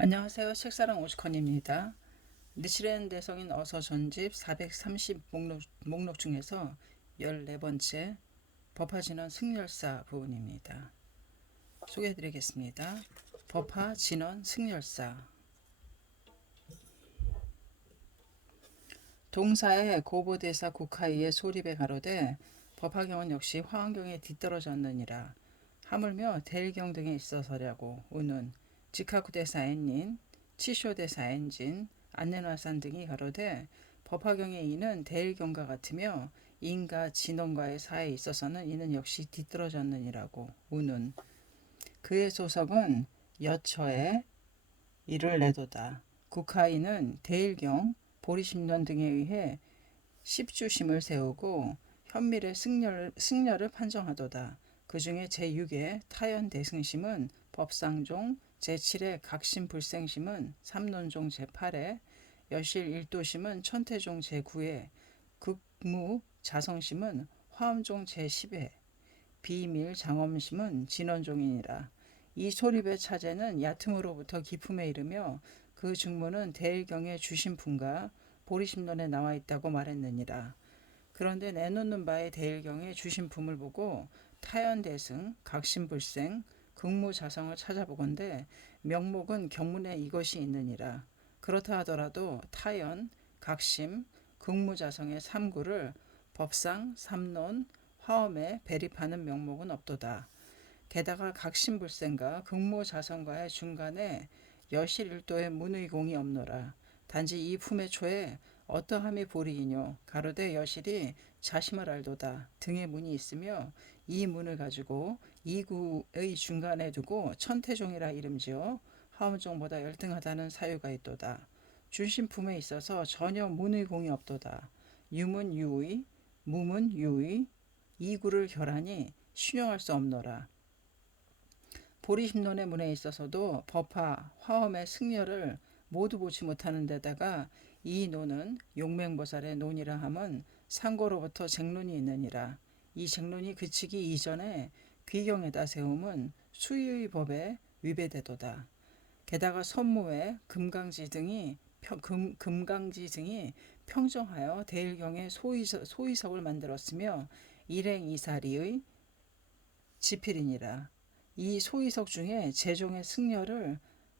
안녕하세요. 책사랑 오죽헌입니다. 느실엔 대성인 어서 전집 430 목록 중에서 14번째 법화진원 승열사 부분입니다. 소개해드리겠습니다. 법화진원 승열사. 동사의 고보대사 국하이의 소립에 가로되 법화경은 역시 화환경에 뒤떨어졌느니라. 하물며 대일경 등에 있어서랴고. 우는 직하구대사 엔닌 치쇼대사 엔진 안내나산 등이 가로되 법화경의 이는 대일경과 같으며 인과 진원과의 사이에 있어서는 이는 역시 뒤떨어졌느니라고. 우는 그의 소석은 여처에 이를 내도다. 국하이는 대일경 보리심론 등에 의해 십주심을 세우고 현밀의 승려를 판정하도다. 그 중에 제6의 타연대승심은 법상종, 제7의 각심불생심은 삼론종 제8의 여실일도심은 천태종 제9의 극무자성심은 화엄종 제10의 비밀장엄심은 진원종이니라. 이 소립의 차제는 얕음으로부터 기품에 이르며 그 중문은 대일경의 주심품과 보리심론에 나와 있다고 말했느니라. 그런데 내놓는 바의 대일경의 주심품을 보고 타연대승, 각심불생, 극무자성을 찾아보건대 명목은 경문에 이것이 있느니라. 그렇다 하더라도 타연, 각심, 극무자성의 삼구를 법상, 삼론, 화엄에 배립하는 명목은 없도다. 게다가 각심불생과 극모자성과의 중간에 여실일도의 문의공이 없노라. 단지 이 품의 초에 어떠함이 보리이뇨. 가로되 여실이 자심을 알도다. 등의 문이 있으며 이 문을 가지고 이구의 중간에 두고 천태종이라 이름지어 화엄종보다 열등하다는 사유가 있도다. 준신품에 있어서 전혀 문의공이 없도다. 유문 유의, 무문 유의, 이구를 결하니 신용할 수 없노라. 보리심론의 문에 있어서도 법화, 화엄의 승려를 모두 보지 못하는 데다가 이 논은 용맹보살의 논이라 함은 상고로부터 쟁론이 있느니라. 이 쟁론이 그치기 이전에 귀경에다 세움은 수의의 법에 위배되도다. 게다가 선무에 금강지 등이 평정하여 대일경의 소의석을 만들었으며 일행이사리의 지필이니라. 이 소의석 중에 제종의 승려를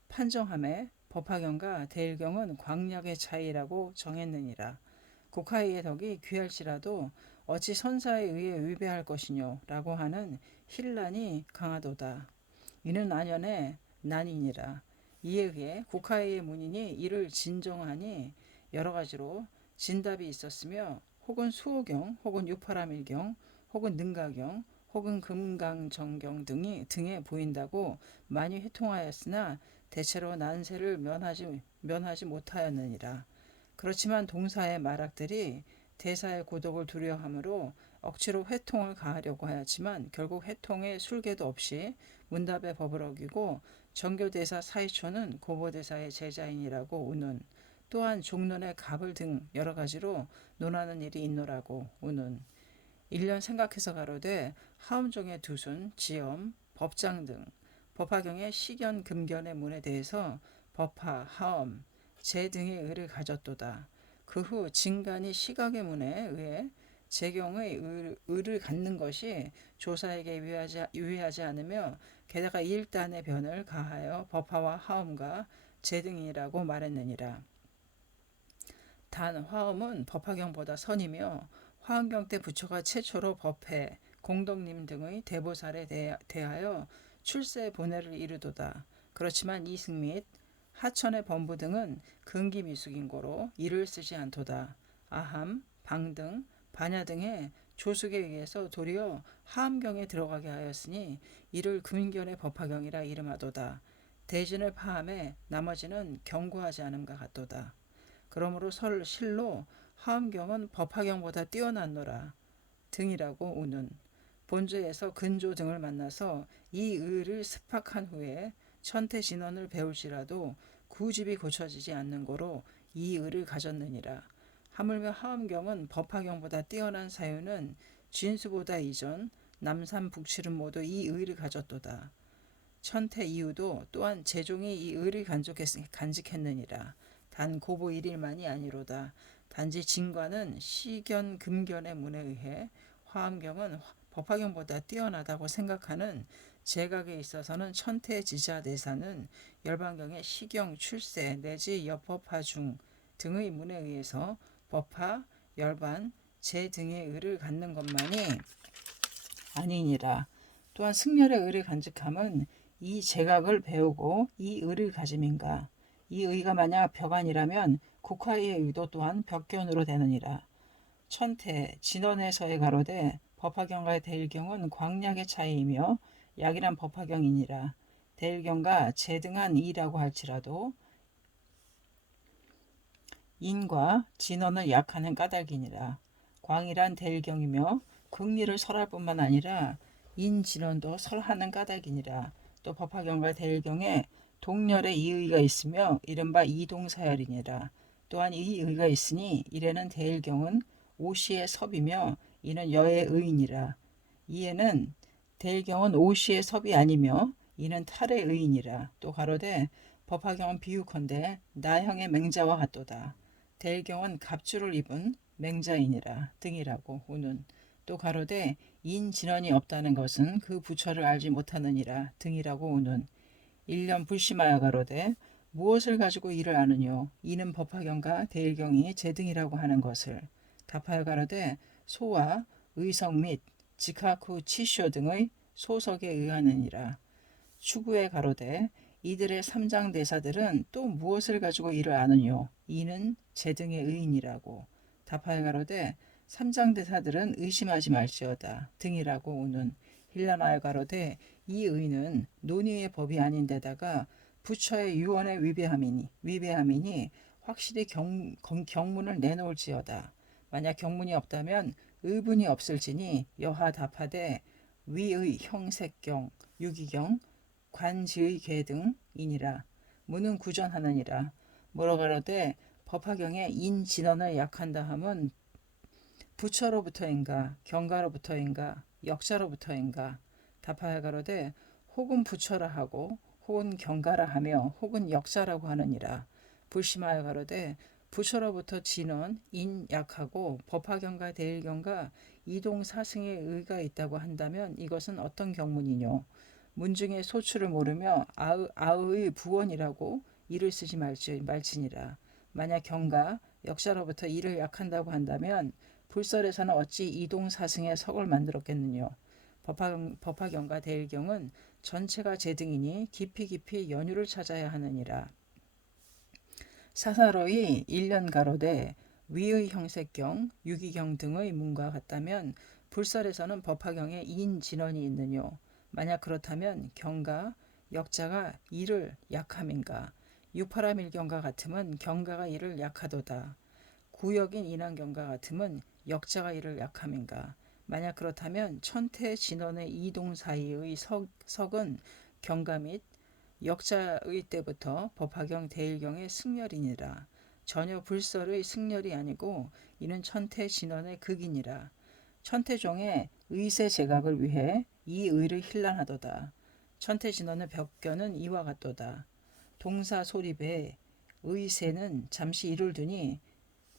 판정함에 법화경과 대일경은 광력의 차이라고 정했느니라. 국하의의 덕이 귀할지라도 어찌 선사에 의해 위배할 것이뇨 라고 하는 힐난이 강하도다. 이는 안연의 난이니라. 이에 의해 국하의의 문인이 이를 진정하니 여러 가지로 진답이 있었으며 혹은 수호경, 혹은 유파라밀경, 혹은 능가경, 혹은 금강정경 등에 보인다고 많이 회통하였으나 대체로 난세를 면하지 못하였느니라. 그렇지만 동사의 말악들이 대사의 고독을 두려워하므로 억지로 회통을 가하려고 하였지만 결국 회통의 술개도 없이 문답의 법을 어기고 정교대사 사이초는 고보대사의 제자인이라고 우는 또한 종론의 갑을 등 여러 가지로 논하는 일이 있노라고 우는 1년 생각해서 가로되 하음종의 두순, 지엄, 법장 등 법화경의 시견, 금견의 문에 대해서 법화, 하엄, 제 등의 의를 가졌도다. 그 후 진간이 시각의 문에 의해 제경의 의를 갖는 것이 조사에게 유의하지 않으며 게다가 일단의 변을 가하여 법화와 하엄과 제 등이라고 말했느니라. 단 화엄은 법화경보다 선이며 화엄경 때 부처가 최초로 법회, 공덕님 등의 대보살에 대하여 출세 본회를 이르도다. 그렇지만 이승 및 하천의 범부 등은 근기미숙인고로 이를 쓰지 않도다. 아함, 방등, 반야 등의 조숙에 의해서 도리어 하암경에 들어가게 하였으니 이를 근견의 법화경이라 이름하도다. 대진을 파함에 나머지는 경고하지 않음과 같도다. 그러므로 실로 하암경은 법화경보다 뛰어났노라 등이라고 우는 본조에서 근조 등을 만나서 이 의를 습학한 후에 천태진언을 배울지라도 구집이 고쳐지지 않는 고로 이 의를 가졌느니라. 하물며 하암경은 법화경보다 뛰어난 사유는 진수보다 이전 남삼 북칠은 모두 이 의를 가졌도다. 천태 이후도 또한 제종이 이 의를 간직했느니라. 단 고보 일일만이 아니로다. 단지 진과는 시견 금견의 문에 의해 화엄경은 법화경보다 뛰어나다고 생각하는 제각에 있어서는 천태 지자 내사는 열반경의 시경 출세 내지 여법화 중 등의 문에 의해서 법화, 열반, 제 등의 의를 갖는 것만이 아니니라. 또한 승열의 의를 간직함은 이 제각을 배우고 이 의를 가짐인가. 이 의가 만약 벽안이라면 국화의 의도 또한 벽견으로 되느니라. 천태, 진원에서의 가로되 법화경과 대일경은 광약의 차이이며 약이란 법화경이니라. 대일경과 제등한 이라고 할지라도 인과 진원을 약하는 까닭이니라. 광이란 대일경이며 극리를 설할 뿐만 아니라 인진원도 설하는 까닭이니라. 또 법화경과 대일경에 동렬의 이의가 있으며 이른바 이동사열이니라. 또한 이 의가 있으니 이래는 대일경은 오시의 섭이며 이는 여의 의이니라. 이에는 대일경은 오시의 섭이 아니며 이는 탈의 의이니라. 또 가로되 법화경은 비유컨대 나형의 맹자와 같도다. 대일경은 갑주를 입은 맹자이니라 등이라고 우는. 또 가로되 인진언이 없다는 것은 그 부처를 알지 못하느니라 등이라고 우는. 일년 불심하여 가로되 무엇을 가지고 이를 아느뇨. 이는 법화경과 대일경이 제등이라고 하는 것을. 답하여 가로되 소와 의성 및 지카쿠 치쇼 등의 소석에 의하느니라. 추구에 가로되 이들의 삼장 대사들은 또 무엇을 가지고 이를 아느뇨. 이는 제등의 의인이라고. 답하여 가로되 삼장 대사들은 의심하지 말지어다 등이라고 우는. 힐라나여 가로되 이 의는 논의의 법이 아닌데다가 부처의 유언에 위배함이니 확실히 경문을 내놓을지어다. 만약 경문이 없다면 의분이 없을지니 여하 답하되 위의 형색경, 유기경, 관지의 계 등이니라. 무는 구전하느니라. 뭐라가로되 법화경에 인진언을 약한다 함은 부처로부터인가 경가로부터인가 역자로부터인가. 답하여 가로되 혹은 부처라 하고 혹은 경가라 하며 혹은 역자라고 하느니라. 불심하여 가로되 부처로부터 진언, 인 약하고 법화경과 대일경과 이동 사승의 의가 있다고 한다면 이것은 어떤 경문이뇨. 문중의 소출을 모르며 아의 부원이라고 이를 쓰지 말지니라. 만약 경가, 역사로부터 이를 약한다고 한다면 불설에서는 어찌 이동사승의 석을 만들었겠느뇨. 법화경과 대일경은 전체가 제등이니 깊이 연유를 찾아야 하느니라. 사사로이 1년 가로되 위의 형색경, 유기경 등의 문과 같다면 불설에서는 법화경에 인진언이 있느뇨. 만약 그렇다면 경가, 역자가 이를 약함인가. 육파라밀경과 같으면 경가가 이를 약하도다. 구역인 인왕경과 같으면 역자가 이를 약함인가. 만약 그렇다면 천태 진원의 이동 사이의 석은 경가 및 역자의 때부터 법화경 대일경의 승렬이니라. 전혀 불설의 승렬이 아니고 이는 천태 진원의 극이니라. 천태종의 의세 제각을 위해 이 의를 힐난하도다. 천태진원의 벽견은 이와 같도다. 동사 소립에 의세는 잠시 이를 두니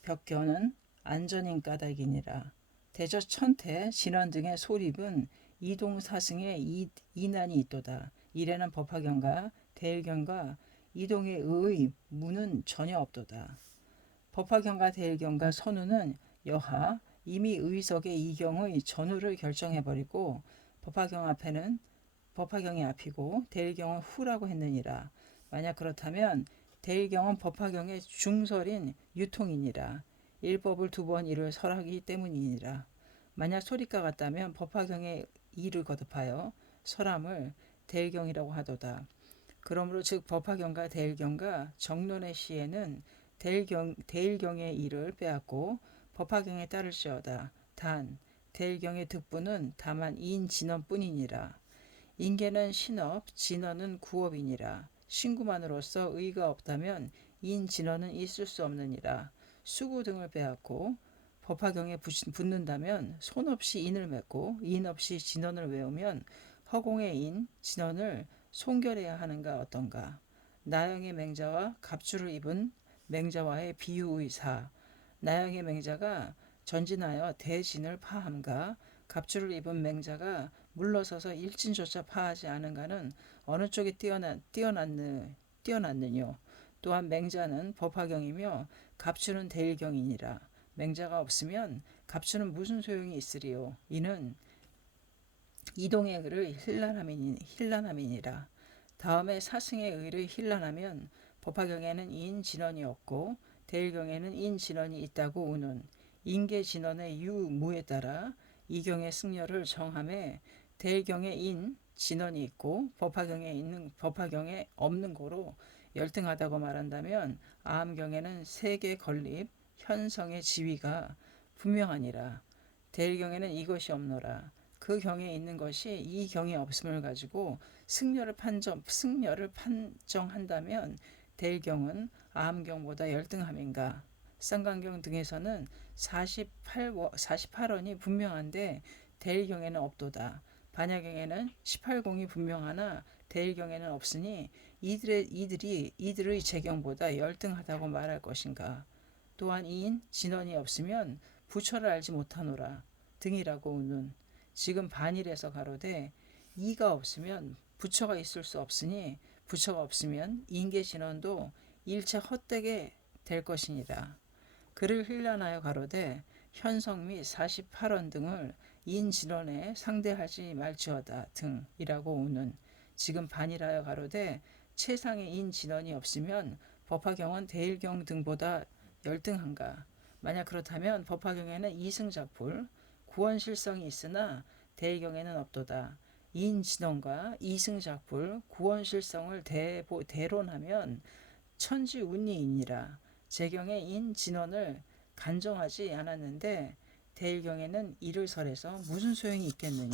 벽견은 안전인 까닭이니라. 대저 천태 진원 등의 소립은 이동사승의 이난이 있도다. 이래는 법화경과 대일경과 이동의 의 무는 전혀 없도다. 법화경과 대일경과 선우는 여하 이미 의석의 이경의 전후를 결정해버리고 법화경이 앞이고 대일경은 후라고 했느니라. 만약 그렇다면 대일경은 법화경의 중설인 유통이니라. 일법을 두 번 이를 설하기 때문이니라. 만약 소리가 같다면 법화경의 이를 거듭하여 설함을 대일경이라고 하도다. 그러므로 즉 법화경과 대일경과 정론의 시에는 대일경의 이를 빼앗고 법화경에 따를지어다. 단 대일경의 득부는 다만 인진언뿐이니라. 인계는 신업, 진언은 구업이니라. 신구만으로서 의가 없다면 인진언은 있을 수 없느니라. 수구 등을 빼앗고 법화경에 붙는다면 손 없이 인을 맺고 인 없이 진언을 외우면 허공의 인, 진언을 송결해야 하는가 어떤가. 나영의 맹자와 갑주를 입은 맹자와의 비유의사. 나영의 맹자가 전진하여 대진을 파함과 갑주를 입은 맹자가 물러서서 일진조차 파하지 않은가는 어느 쪽이 뛰어났느뇨. 또한 맹자는 법화경이며 갑주는 대일경이니라. 맹자가 없으면 갑주는 무슨 소용이 있으리요. 이는 이동의 의를 힐난함이니라. 다음에 사승의 의를 힐난하면 법화경에는 인진언이 없고 대일경에는 인진언이 있다고 우는 인계진언의 유무에 따라 이경의 승려를 정함에 대일경에 인진언이 있고 법화경에 없는 고로 열등하다고 말한다면 아함경에는 세계 건립 현성의 지위가 분명하니라. 대일경에는 이것이 없노라. 그 경에 있는 것이 이 경에 없음을 가지고 승려를 판정한다면 대일경은 아함경보다 열등함인가. 쌍강경 등에서는 48원이 분명한데 대일경에는 없도다. 반야경에는 18공이 분명하나 대일경에는 없으니 이들의 재경보다 열등하다고 말할 것인가. 또한 이인 진언이 없으면 부처를 알지 못하노라 등이라고 우는 지금 반일에서 가로되 이가 없으면 부처가 있을 수 없으니 부처가 없으면 인계진언도 일체 헛되게 될 것이니라. 그를 힐난하여 가로되 현성 및 48원 등을 인진언에 상대하지 말지어다 등이라고 우는 지금 반일하여 가로되 최상의 인진언이 없으면 법화경은 대일경 등보다 열등한가. 만약 그렇다면 법화경에는 이승작불 구원실성이 있으나 대일경에는 없도다. 인진언과 이승작불 구원실성을 대론하면 천지운리이니라. 제경에 인진언을 간정하지 않았는데 대일경에는 이를 설해서 무슨 소용이 있겠느냐.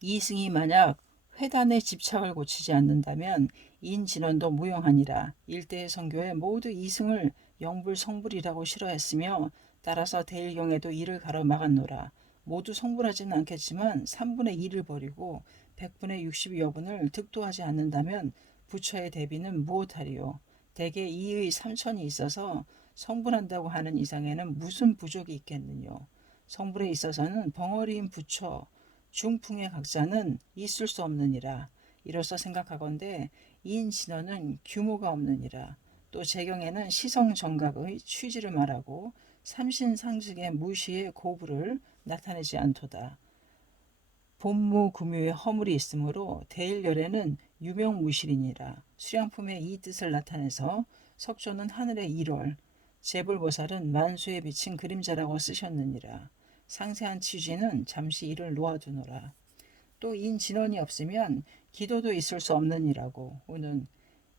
이승이 만약 회단의 집착을 고치지 않는다면 인진언도 무용하니라. 일대의 선교에 모두 이승을 영불성불이라고 싫어했으며 따라서 대일경에도 이를 가로막았노라. 모두 성불하지는 않겠지만 3분의 2를 버리고 100분의 60여분을 득도하지 않는다면 부처의 대비는 무엇하리요. 대개 2의 3천이 있어서 성불한다고 하는 이상에는 무슨 부족이 있겠느뇨. 성불에 있어서는 벙어리인 부처 중풍의 각자는 있을 수 없느니라. 이로써 생각하건대 이인진언은 규모가 없느니라. 또 재경에는 시성정각의 취지를 말하고 삼신상직의 무시의 고부를 나타내지 않도다. 본무금유의 허물이 있으므로 대일열에는 유명무실이니라. 수량품의 이 뜻을 나타내서 석조는 하늘의 일월, 제불보살은 만수에 비친 그림자라고 쓰셨느니라. 상세한 취지는 잠시 이를 놓아두노라. 또 인진언이 없으면 기도도 있을 수 없느니라고 우는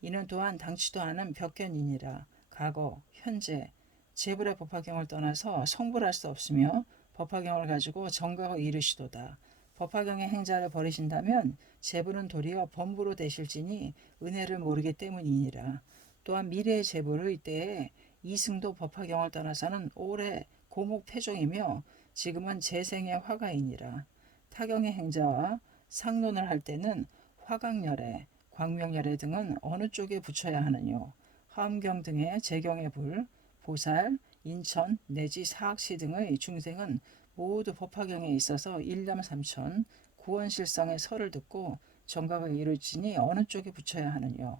이는 또한 당치도 않은 벽견이니라. 과거, 현재, 제불의 법화경을 떠나서 성불할 수 없으며 법화경을 가지고 정각을 이르시도다. 법화경의 행자를 버리신다면 제불은 도리어 범부로 되실지니 은혜를 모르기 때문이니라. 또한 미래의 제불의 때에 이승도 법화경을 떠나서는 오래 고목패종이며 지금은 재생의 화가이니라. 타경의 행자와 상론을 할 때는 화강열애, 광명열애 등은 어느 쪽에 붙여야 하느뇨. 화엄경 등의 재경의 불, 보살, 인천 내지 사학시 등의 중생은 모두 법화경에 있어서 일념삼천 구원실성의 설을 듣고 정각을 이룰지니 어느 쪽에 붙여야 하느뇨.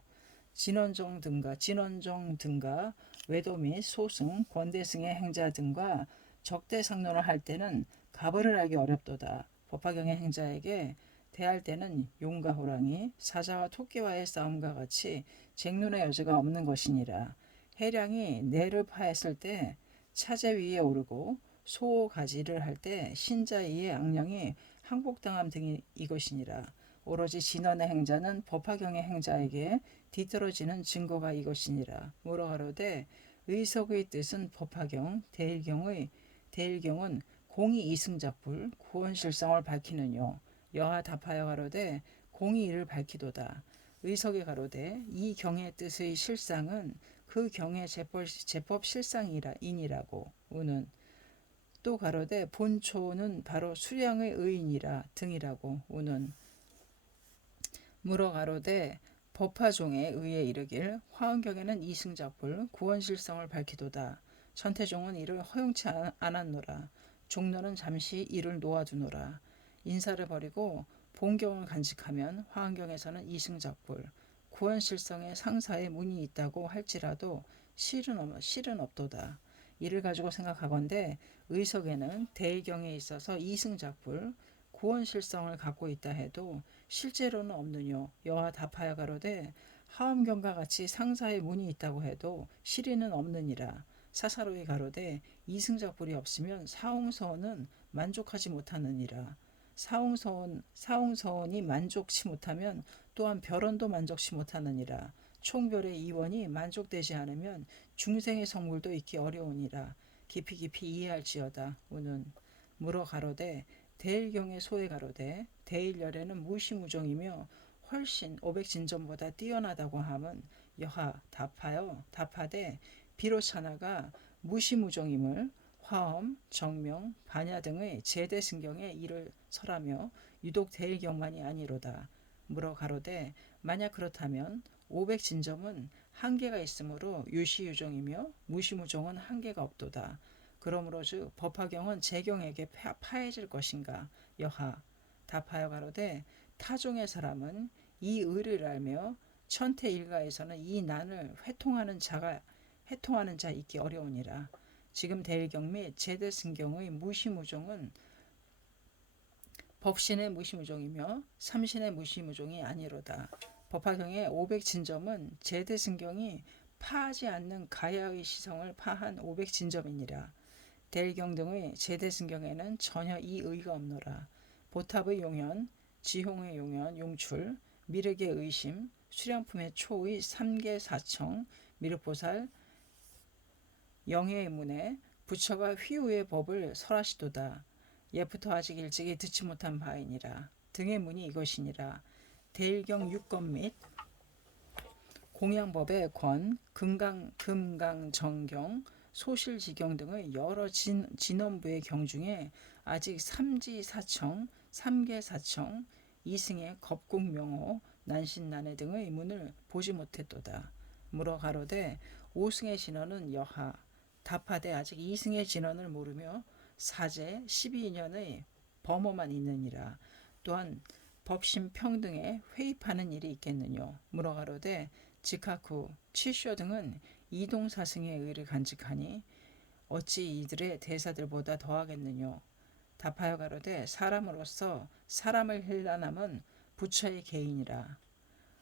진원정 등과 외도 및 소승, 권대승의 행자 등과 적대상론을 할 때는 가벌을 알기 어렵도다. 법화경의 행자에게 대할 때는 용과 호랑이, 사자와 토끼와의 싸움과 같이 쟁론의 여지가 없는 것이니라. 해량이 내를 파했을 때 차제 위에 오르고 소가지를 할 때 신자 위에 악령이 항복당함 등이 이것이니라. 오로지 진언의 행자는 법화경의 행자에게 뒤떨어지는 증거가 이것이니라. 뭐라 하로되 의석의 뜻은 법화경, 대일경은 공이 이승작불, 구원실성을 밝히느뇨. 여하 답하여 가로되 공이 이를 밝히도다. 의석에 가로되 이 경의 뜻의 실상은 그 경의 제법 실상이니라고 우는 또 가로되 본초는 바로 수량의 의인이라 등이라고 우는 물어 가로되 법화종에 의해 이르길 화엄경에는 이승작불 구원실성을 밝히도다. 천태종은 이를 허용치 않았노라. 종로는 잠시 이를 놓아두노라. 인사를 버리고 본경을 간직하면 화엄경에서는 이승작불 구원실성의 상사의 문이 있다고 할지라도 실은 없도다. 이를 가지고 생각하건대 의석에는 대의경에 있어서 이승작불 구원실성을 갖고 있다 해도 실제로는 없느뇨. 여하 답하여 가로되 하엄경과 같이 상사의 문이 있다고 해도 실의는 없느니라. 사사로이 가로되 이승작불이 없으면 사홍서원은 만족하지 못하느니라. 사홍서원이 만족치 못하면 또한 별원도 만족치 못하느니라. 총별의 이원이 만족되지 않으면 중생의 성물도 있기 어려우니라. 깊이 이해할지어다. 우는 물어 가로되 대일경의 소에 가로되 대일열에는 무시무종이며 훨씬 오백진전보다 뛰어나다고 함은 여하 답하되 비로차나가 무시무종임을 화엄, 정명, 반야 등의 제대승경에 이를 설하며 유독 대일경만이 아니로다. 물어 가로되 만약 그렇다면 오백진점은 한계가 있으므로 유시유종이며 무시무종은 한계가 없도다. 그러므로 즉 법화경은 제경에게 파해질 것인가. 여하 답하여 가로되 타종의 사람은 이 의를 알며 천태일가에서는 이 난을 회통하는 자 있기 어려우니라. 지금 대일경 및 제대승경의 무시무종은 법신의 무시무종이며 삼신의 무시무종이 아니로다. 법화경의 500진점은 제대승경이 파하지 않는 가야의 시성을 파한 500진점이니라. 대일경 등의 제대승경에는 전혀 이 의가 없노라. 보탑의 용연, 지홍의 용연, 용출, 미륵의 의심, 수량품의 초의 삼계사청, 미륵보살, 영예의 문에 부처가 휘우의 법을 설하시도다. 예부터 아직 일찍이 듣지 못한 바이니라. 등의 문이 이것이니라. 대일경 6권 및 공양법의 권, 금강정경, 소실지경 등의 여러 진원부의 경 중에 아직 삼지사청, 삼계사청, 이승의 겁국명호, 난신난해 등의 문을 보지 못했도다. 물어 가로되 오승의 진원은 여하 답하되 아직 이승의 진원을 모르며 사제 12년의 범호만 있느니라. 또한 법신평등에 회입하는 일이 있겠느뇨. 물어 가로되 직하쿠 치쇼 등은 이동사승의 의를 간직하니 어찌 이들의 대사들보다 더하겠느뇨. 답하여 가로되 사람으로서 사람을 힐난함은 부처의 개인이라.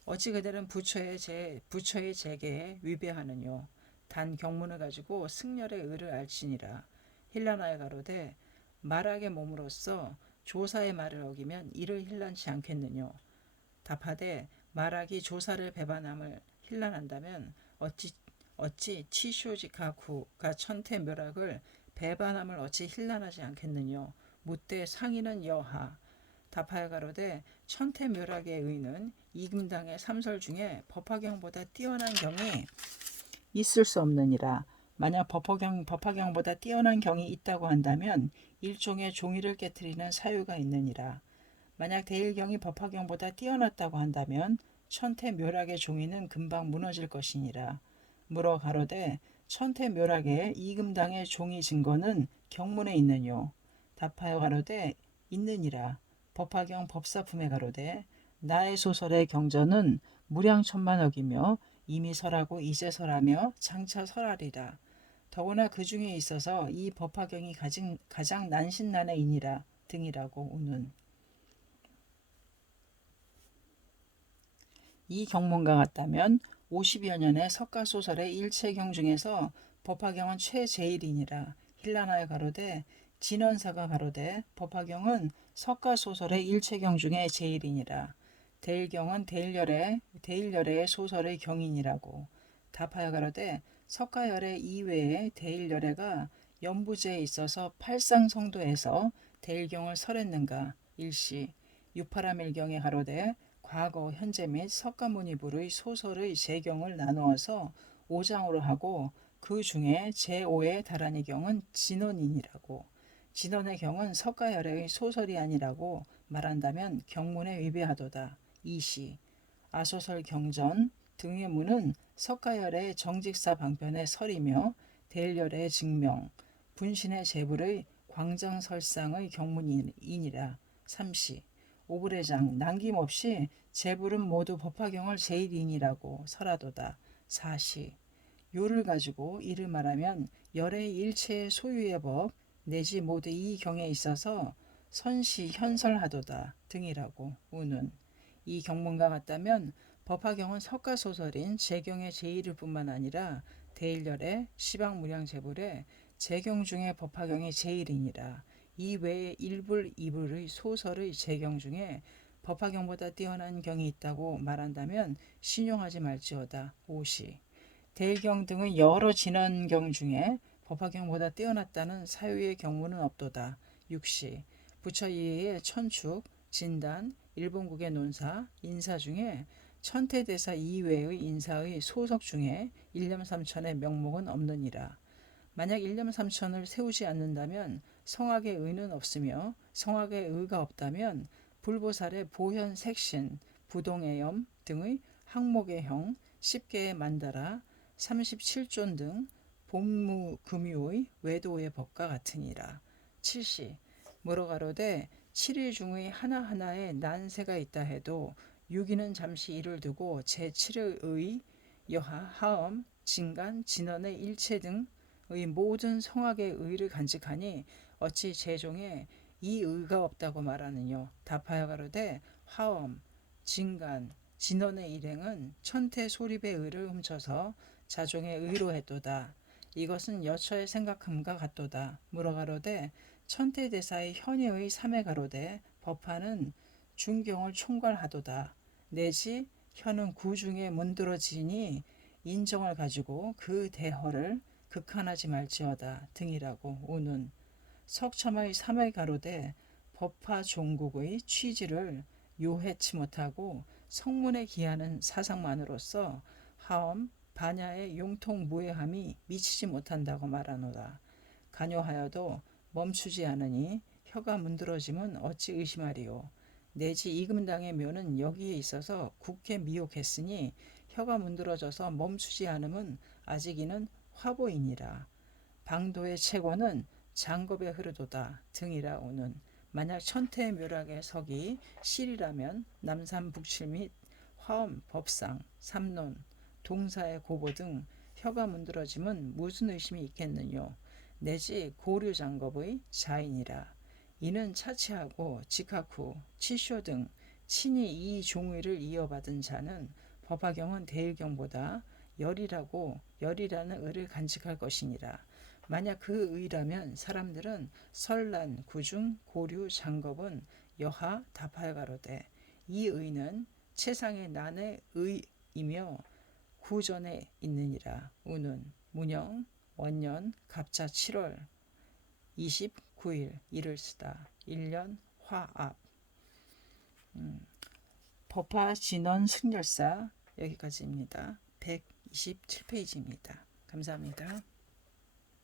어찌 그들은 부처의 재계에 위배하느뇨. 단 경문을 가지고 승열의 의를 알지니라. 힐난하여 가로되 말하게 몸으로써 조사의 말을 어기면 이를 힐난치 않겠느뇨. 답하되 말하기 조사를 배반함을 힐난한다면 어찌 치쇼지카쿠가 천태묘락을 배반함을 어찌 힐난하지 않겠느뇨. 묻되 상인은 여하. 답하여 가로되 천태묘락의 의는 이금당의 삼설 중에 법화경보다 뛰어난 경이 있을 수 없느니라. 만약 법화경보다 뛰어난 경이 있다고 한다면 일종의 종이를 깨뜨리는 사유가 있느니라. 만약 대일경이 법화경보다 뛰어났다고 한다면 천태묘락의 종이는 금방 무너질 것이니라. 물어 가로되 천태묘락의 이금당의 종이 증거는 경문에 있느뇨. 답하여 가로되 있느니라. 법화경 법사품에 가로되 나의 소설의 경전은 무량천만억이며 이미 설하고 이제 설하며 장차 설하리라. 더구나 그 중에 있어서 이 법화경이 가장 난신난해이니라 등이라고 우는. 이 경문과 같다면 50여 년의 석가소설의 일체경 중에서 법화경은 최제일이니라. 힐난하여 가로되 진원사가 가로되 법화경은 석가소설의 일체경 중에 제일이니라. 대일경은 대일열의 소설의 경이니라고. 답하여 가로되 석가열의 이외에 대일열애가 연부제에 있어서 팔상성도에서 대일경을 설했는가. 일시 유파라밀경에 가로되 과거, 현재 및 석가모니불의 소설의 제경을 나누어서 5장으로 하고 그 중에 제5의 다란이 경은 진원이니라고. 진원의 경은 석가열애의 소설이 아니라고 말한다면 경문에 위배하도다. 이시 아소설 경전 등의 문은 석가열의 정직사 방편의 설이며 대일열의 증명, 분신의 제불의 광장설상의 경문이니라. 삼시 오브레장 남김없이 제불은 모두 법화경을 제일인이라고 설하도다. 사시 요를 가지고 이를 말하면 열의 일체의 소유의 법 내지 모두 이 경에 있어서 선시 현설하도다 등이라고. 우는 이 경문과 같다면 법화경은 석가소설인 제경의 제일일 뿐만 아니라 대일열의 시방무량제불의 제경 중에 법화경이 제일이니라. 이 외에 일불 이불의 소설의 제경 중에 법화경보다 뛰어난 경이 있다고 말한다면 신용하지 말지어다. 오시 대일경 등의 여러 진원경 중에 법화경보다 뛰어났다는 사유의 경문은 없도다. 육시 부처 이해의 천축, 진단, 일본국의 논사, 인사 중에 천태대사 이외의 인사의 소석 중에 일념삼천의 명목은 없느니라. 만약 일념삼천을 세우지 않는다면 성악의 의는 없으며 성악의 의가 없다면 불보살의 보현 색신, 부동애염 등의 항목의 형, 10개의 만다라, 37존 등 본무금유의 외도의 법과 같으니라. 7시 뭐로 가로되 7일 중의 하나하나에 난세가 있다 해도 6일은 잠시 이를 두고 제7의 여하, 하엄, 진간, 진언의 일체 등의 모든 성악의 의를 간직하니 어찌 제종에 이 의가 없다고 말하느뇨. 답하여 가로되 하엄, 진간, 진언의 일행은 천태 소립의 의를 훔쳐서 자종의 의로 했도다. 이것은 여처의 생각함과 같도다. 물어 가로되 천태대사의 현의의 삼회 가로되 법화는 중경을 총괄하도다. 내지 현은 구중에 문드러지니 인정을 가지고 그 대허를 극한하지 말지어다 등이라고. 오는 석첨의 삼회 가로되 법화 종국의 취지를 요해치 못하고 성문에 기하는 사상만으로서 하엄 반야의 용통무해함이 미치지 못한다고 말하노라. 간요하여도 멈추지 않으니 혀가 문드러짐은 어찌 의심하리요. 내지 이금당의 묘는 여기에 있어서 굳게 미혹했으니 혀가 문드러져서 멈추지 않음은 아직 이는 화보이니라. 방도의 채권은 장겁에 흐르도다 등이라. 오는 만약 천태의 묘락의 석이 실이라면 남산 북칠 및 화엄, 법상, 삼론, 동사의 고보 등 혀가 문드러짐은 무슨 의심이 있겠느뇨. 내지 고류 장겁의 자인이라. 이는 차치하고 직학후, 치쇼 등 친히 이 종의를 이어받은 자는 법화경은 대일경보다 열이라는 의를 간직할 것이니라. 만약 그 의라면 사람들은 설란, 구중, 고류, 장겁은 여하, 답하여 가로되 이 의는 최상의 난의 의이며 구전에 있느니라. 우는 문영 원년 갑자 7월 29일 이를 쓰다. 1년 화압. 법화 진원 승열사 여기까지입니다. 127페이지입니다. 감사합니다.